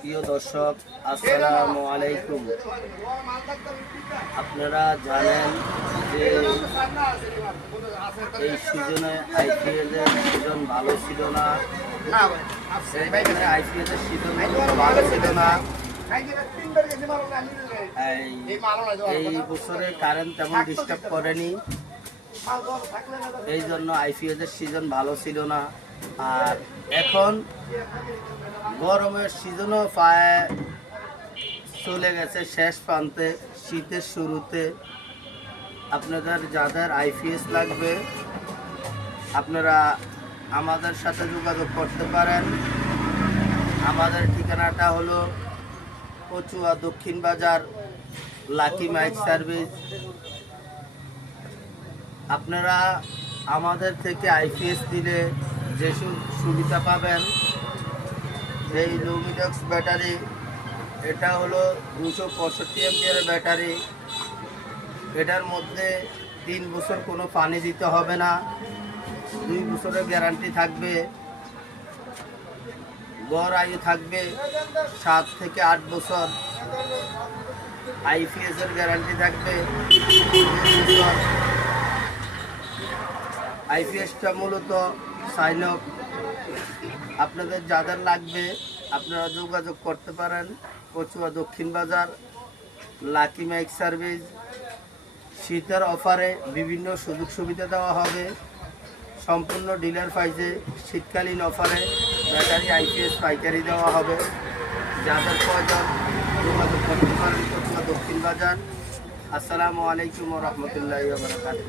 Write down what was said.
প্রিয় দর্শক, আসসালামু আলাইকুম। আপনারা জানেন যে এই সিজনে আইপিএল এর সিজন ভালো ছিল না। আইপিএল এর সিজন ভালো ছিল না। এই বছরে কারেন্ট তেমন ডিস্টার্ব করেনি, এই জন্য আইপিএল এর সিজন ভালো ছিল না। আর এখন গরমের সিজনও প্রায় চলে গেছে শেষ প্রান্তে, শীতের শুরুতে। আপনাদের যাদের আইপিএস লাগবে আপনারা আমাদের সাথে যোগাযোগ করতে পারেন। আমাদের ঠিকানাটা হলো কচুয়া দক্ষিণ বাজার, লাকি মাইক সার্ভিস। আপনারা আমাদের থেকে আইপিএস দিলে যে সুবিধা পাবেন, এই লুমিনক্স ব্যাটারি, এটা হলো 265 এমপিআর ব্যাটারি। এটার মধ্যে 3 বছর কোনো পানি দিতে হবে না, 2 বছরের গ্যারান্টি থাকবে, গড় আয়ু থাকবে 7 থেকে 8 বছর, আইপিএস এর গ্যারান্টি থাকবে 2 বছর। আইপিএসটা মূলত সাইনক। আপনাদের যাদের লাগবে আপনারা যোগাযোগ করতে পারেন। কচুয়া দক্ষিণ বাজার, লাকি মাইক সার্ভিস। শীতের অফারে বিভিন্ন সুযোগ সুবিধা দেওয়া হবে, সম্পূর্ণ ডিলার প্রাইসে শীতকালীন অফারে ব্যাটারি আইপিএস পাইকারি দেওয়া হবে। যাদের প্রয়োজন যোগাযোগ করতে পারেন কচুয়া দক্ষিণ বাজার। আসসালামু আলাইকুম ওয়া রাহমাতুল্লাহি ওয়া বারাকাতুহু।